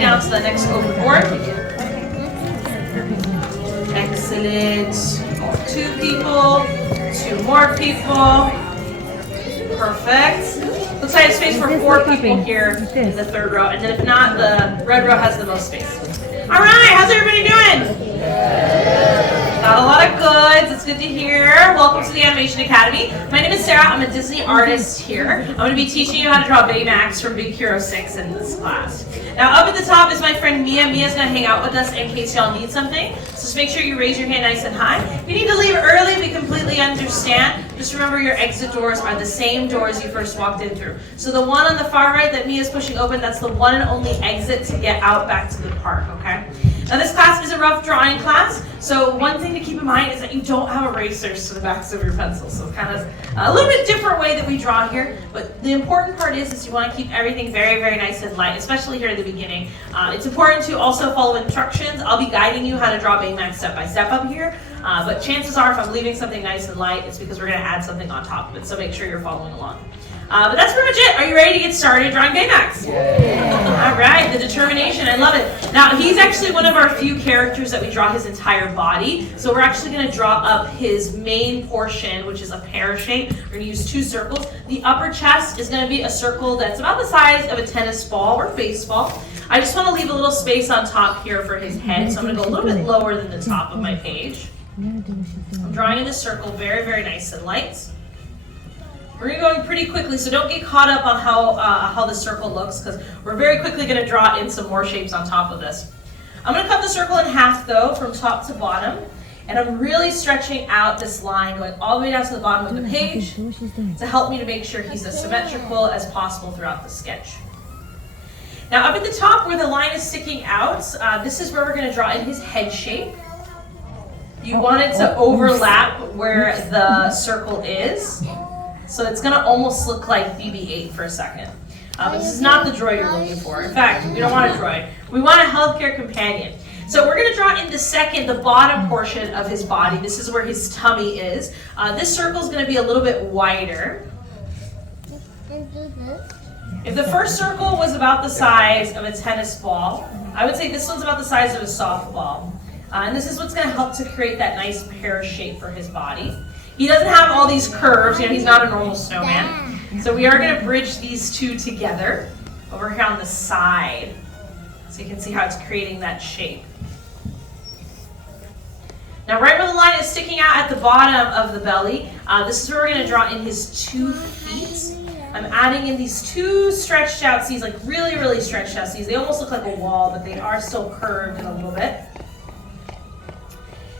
way down to the next open board. Excellent. 2 people, 2 more people. Perfect. Looks like I have space for 4 people here in the 3rd row, and then if not, the red row has the most space. All right, how's everybody doing? Got a lot of goods. It's good to hear. Welcome to the Animation Academy. My name is Sarah. I'm a Disney artist here. I'm going to be teaching you how to draw Baymax from Big Hero 6 in this class. Now, up at the top is my friend Mia. Mia's going to hang out with us in case y'all need something. So just make sure you raise your hand nice and high. If you need to leave early, we completely understand. Just remember your exit doors are the same doors you first walked in through. So the one on the far right that Mia's pushing open, that's the one and only exit to get out back to the park, okay? Now this class is a rough drawing class, so one thing to keep in mind is that you don't have erasers to the backs of your pencils. So kind of a little bit different way that we draw here, but the important part is you want to keep everything very, very nice and light, especially here at the beginning. It's important to also follow instructions. I'll be guiding you how to draw Baymax step by step up here, but chances are if I'm leaving something nice and light, it's because we're going to add something on top of it, so make sure you're following along. But that's pretty much it. Are you ready to get started drawing Baymax? Yeah. All right, the determination, I love it. Now, he's actually one of our few characters that we draw his entire body. So we're actually going to draw up his main portion, which is a pear shape. We're going to use 2 circles. The upper chest is going to be a circle that's about the size of a tennis ball or baseball. I just want to leave a little space on top here for his head, so I'm going to go a little bit lower than the top of my page. I'm drawing in this circle very, very nice and light. We're going pretty quickly, so don't get caught up on how the circle looks, because we're very quickly going to draw in some more shapes on top of this. I'm going to cut the circle in half, though, from top to bottom, and I'm really stretching out this line, going all the way down to the bottom of the page to help me to make sure he's as symmetrical as possible throughout the sketch. Now, up at the top where the line is sticking out, this is where we're going to draw in his head shape. You want it to overlap where the circle is. So it's going to almost look like BB-8 for a second. But this is not the droid you're looking for. In fact, we don't want a droid. We want a healthcare companion. So we're going to draw in the bottom portion of his body. This is where his tummy is. This circle is going to be a little bit wider. If the first circle was about the size of a tennis ball, I would say this one's about the size of a softball. And this is what's going to help to create that nice pear shape for his body. He doesn't have all these curves, he's not a normal snowman. So we are going to bridge these 2 together over here on the side. So you can see how it's creating that shape. Now right where the line is sticking out at the bottom of the belly, this is where we're going to draw in his 2 feet. I'm adding in these 2 stretched out C's, like really, really stretched out C's. They almost look like a wall, but they are still curved in a little bit.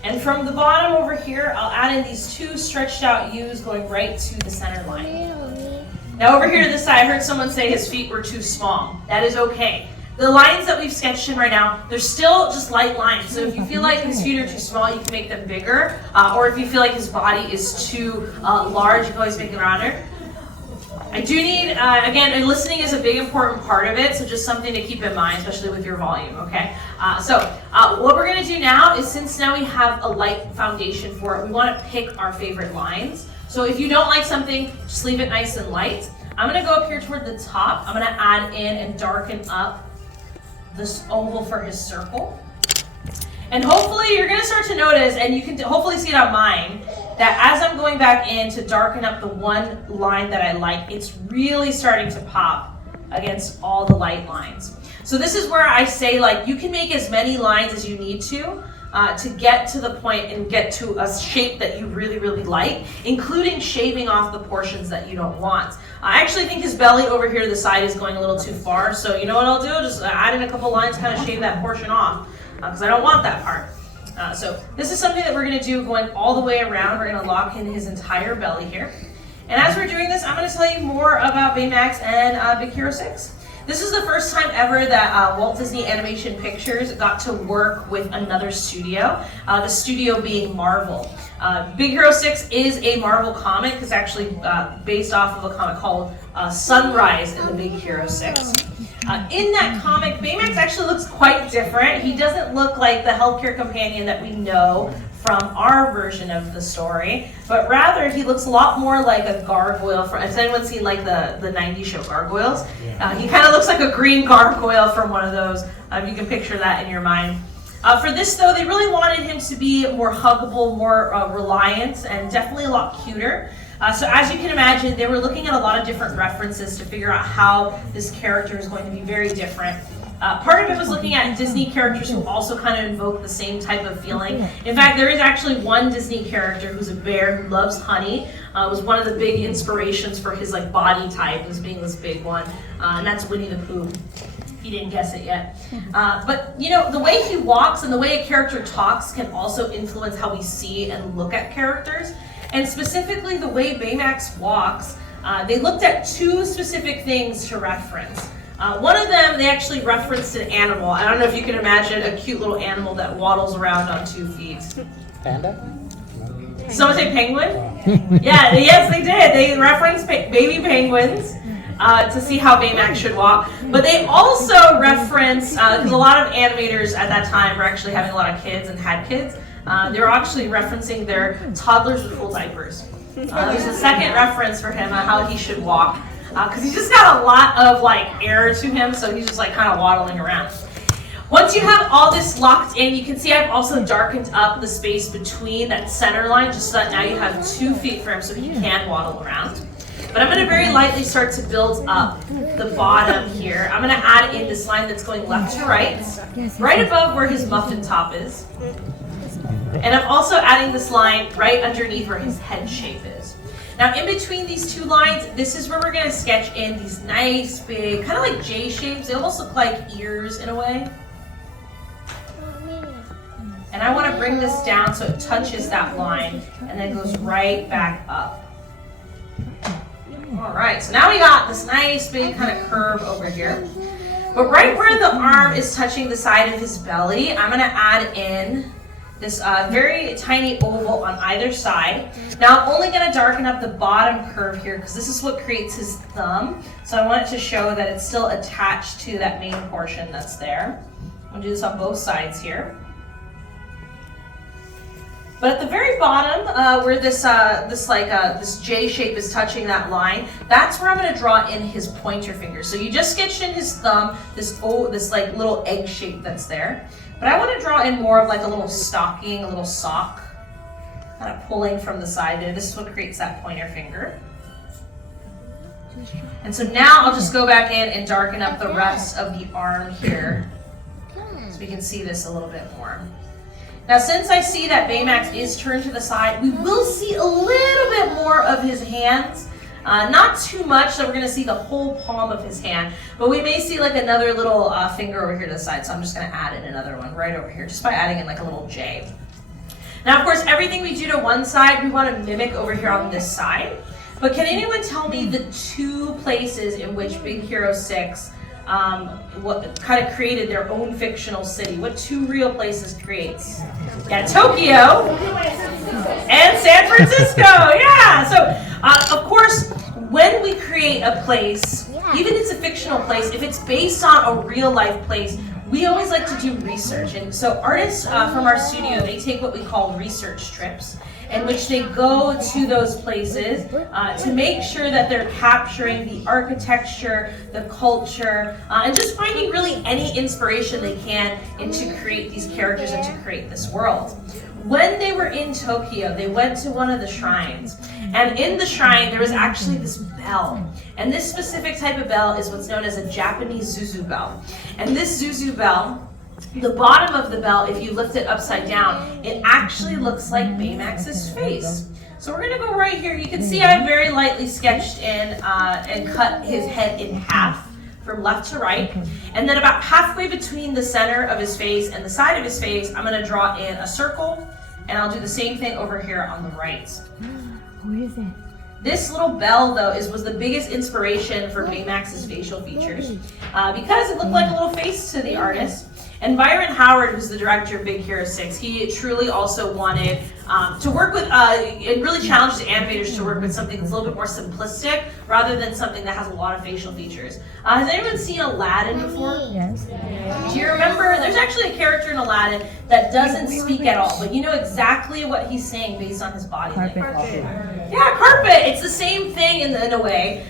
And from the bottom over here, I'll add in these 2 stretched out U's going right to the center line. Now over here to this side, I heard someone say his feet were too small. That is okay. The lines that we've sketched in right now, they're still just light lines. So if you feel like his feet are too small, you can make them bigger. Or if you feel like his body is too large, you can always make it rounder. I do need, again, listening is a big important part of it, so just something to keep in mind, especially with your volume, okay? What we're going to do now is, since now we have a light foundation for it, we want to pick our favorite lines. So if you don't like something, just leave it nice and light. I'm going to go up here toward the top. I'm going to add in and darken up this oval for his circle. And hopefully you're going to start to notice, and you can hopefully see it on mine, that as I'm going back in to darken up the one line that I like, it's really starting to pop against all the light lines. So this is where I say, like, you can make as many lines as you need to get to the point and get to a shape that you really, really like, including shaving off the portions that you don't want. I actually think his belly over here to the side is going a little too far, so you know what I'll do? Just add in a couple lines, kind of shave that portion off, because I don't want that part. So this is something that we're going to do going all the way around. We're going to lock in his entire belly here. And as we're doing this, I'm going to tell you more about Baymax and Big Hero 6. This is the first time ever that Walt Disney Animation Pictures got to work with another studio, the studio being Marvel. Big Hero 6 is a Marvel comic. It's actually based off of a comic called Sunrise in the Big Hero 6. In that comic, Baymax actually looks quite different. He doesn't look like the healthcare companion that we know from our version of the story, but rather he looks a lot more like a gargoyle. Has anyone seen like the 90s show Gargoyles? He kind of looks like a green gargoyle from one of those. You can picture that in your mind. For this though, they really wanted him to be more huggable, more reliant, and definitely a lot cuter. So as you can imagine, they were looking at a lot of different references to figure out how this character is going to be very different. Part of it was looking at Disney characters who also kind of invoke the same type of feeling. In fact, there is actually one Disney character who's a bear who loves honey. Was one of the big inspirations for his like body type, as being this big one, and that's Winnie the Pooh. He didn't guess it yet. But you know, the way he walks and the way a character talks can also influence how we see and look at characters. And specifically the way Baymax walks, they looked at two specific things to reference. One of them, they actually referenced an animal. I don't know if you can imagine a cute little animal that waddles around on 2 feet. Panda? Someone say penguin? Yeah, yes they did. They referenced baby penguins to see how Baymax should walk. But they also referenced, because a lot of animators at that time were actually having a lot of kids and had kids, they were actually referencing their toddlers with full diapers. There's a second reference for him on how he should walk. Because he's just got a lot of like air to him, so he's just like kind of waddling around. Once you have all this locked in, you can see I've also darkened up the space between that center line, just so that now you have 2 feet for him so he can waddle around. But I'm going to very lightly start to build up the bottom here. I'm going to add in this line that's going left to right, right above where his muffin top is. And I'm also adding this line right underneath where his head shape is. Now in between these two lines, this is where we're going to sketch in these nice big, kind of like J shapes. They almost look like ears in a way. And I want to bring this down so it touches that line and then goes right back up. All right, so now we got this nice big kind of curve over here. But right where the arm is touching the side of his belly, I'm going to add in this very tiny oval on either side. Now I'm only going to darken up the bottom curve here because this is what creates his thumb. So I want it to show that it's still attached to that main portion that's there. I'm going to do this on both sides here. But at the very bottom, where this J shape is touching that line, that's where I'm going to draw in his pointer finger. So you just sketched in his thumb, this like little egg shape that's there. But I want to draw in more of like a little stocking, a little sock, kind of pulling from the side there. This is what creates that pointer finger. And so now I'll just go back in and darken up the rest of the arm here, so we can see this a little bit more. Now since I see that Baymax is turned to the side, we will see a little bit more of his hands. Not too much, so we're going to see the whole palm of his hand, but we may see like another little finger over here to the side, so I'm just going to add in another one right over here, just by adding in like a little J. Now of course, everything we do to one side, we want to mimic over here on this side, but can anyone tell me the two places in which Big Hero 6 what kind of created their own fictional city? What two real places creates? Yeah, Tokyo and San Francisco. Yeah. So of course, when we create a place, even if it's a fictional place, if it's based on a real life place, we always like to do research. And so artists from our studio, they take what we call research trips, in which they go to those places to make sure that they're capturing the architecture, the culture, and just finding really any inspiration they can to create these characters and to create this world. When they were in Tokyo, they went to one of the shrines, and in the shrine there was actually this bell, and this specific type of bell is what's known as a Japanese zuzu bell. And this zuzu bell, the bottom of the bell, if you lift it upside down, it actually looks like Baymax's face. So we're going to go right here. You can see I very lightly sketched in and cut his head in half from left to right. And then about halfway between the center of his face and the side of his face, I'm going to draw in a circle, and I'll do the same thing over here on the right. What is it? This little bell, though, was the biggest inspiration for Baymax's facial features because it looked like a little face to the artist. And Byron Howard, who's the director of Big Hero 6, he truly also wanted to work with, and really challenged the animators to work with something that's a little bit more simplistic rather than something that has a lot of facial features. Has anyone seen Aladdin before? Yes. Do you remember there's actually a character in Aladdin that doesn't speak at all, but you know exactly what he's saying based on his body language. Yeah, carpet. It's the same thing in a way.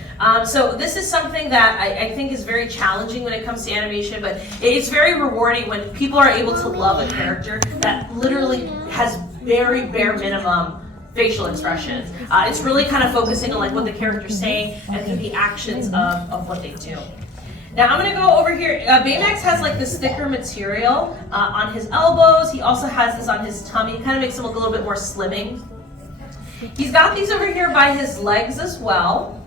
So this is something that I think is very challenging when it comes to animation, but it's very rewarding when people are able to love a character that literally has very bare minimum facial expressions. It's really kind of focusing on like what the character's saying and through the actions of what they do. Now I'm going to go over here. Baymax has like this thicker material on his elbows. He also has this on his tummy. It kind of makes him look a little bit more slimming. He's got these over here by his legs as well.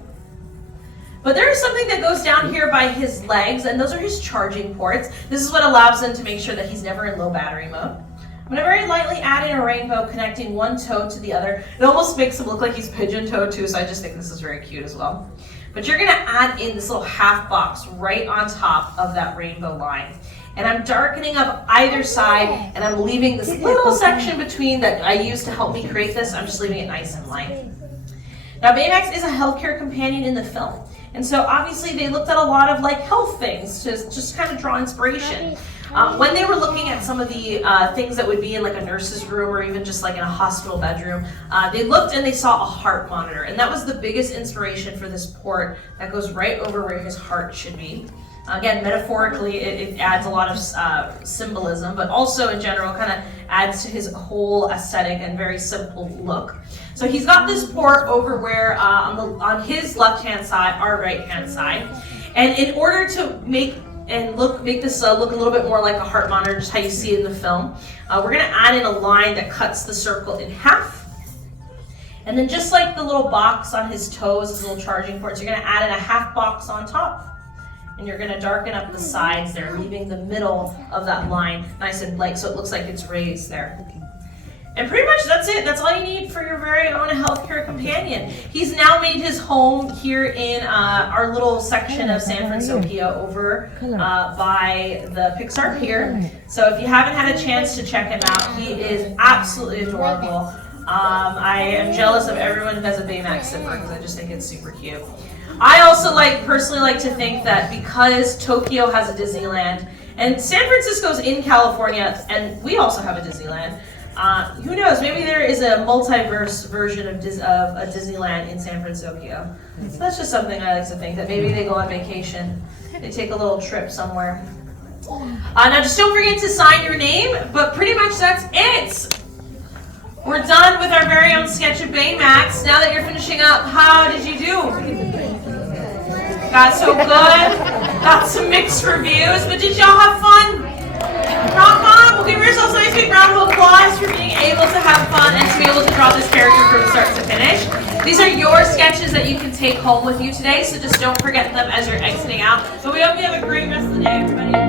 But there is something that goes down here by his legs, and those are his charging ports. This is what allows him to make sure that he's never in low battery mode. I'm going to very lightly add in a rainbow connecting one toe to the other. It almost makes him look like he's pigeon-toed too, so I just think this is very cute as well. But you're going to add in this little half box right on top of that rainbow line. And I'm darkening up either side, and I'm leaving this little section between that I used to help me create this. I'm just leaving it nice and light. Now Baymax is a healthcare companion in the film. And so obviously they looked at a lot of like health things to just kind of draw inspiration. When they were looking at some of the things that would be in like a nurse's room or even just like in a hospital bedroom, they looked and they saw a heart monitor. And that was the biggest inspiration for this port that goes right over where his heart should be. Again, metaphorically, it adds a lot of symbolism, but also in general kind of adds to his whole aesthetic and very simple look. So he's got this port over where on his left-hand side, our right-hand side. And in order to make this look a little bit more like a heart monitor, just how you see it in the film, we're going to add in a line that cuts the circle in half. And then just like the little box on his toes, his little charging ports, you're going to add in a half box on top. And you're going to darken up the sides there, leaving the middle of that line nice and light so it looks like it's raised there. And pretty much that's it. That's all you need for your very own healthcare companion. He's now made his home here in our little section of San Francisco over by the Pixar Pier. So if you haven't had a chance to check him out, he is absolutely adorable. I am jealous of everyone who has a Baymax zipper because I just think it's super cute. I also personally like to think that because Tokyo has a Disneyland and San Francisco's in California and we also have a Disneyland, who knows, maybe there is a multiverse version of a Disneyland in San Francisco. So that's just something I like to think, that maybe they go on vacation, they take a little trip somewhere. Now just don't forget to sign your name, but pretty much that's it. We're done with our very own sketch of Baymax. Now that you're finishing up, how did you do? Got so good, got some mixed reviews, but did y'all have fun? Rock on! Well, give yourselves a nice big round of applause for being able to have fun and to be able to draw this character from start to finish. These are your sketches that you can take home with you today, so just don't forget them as you're exiting out. But we hope you have a great rest of the day, everybody.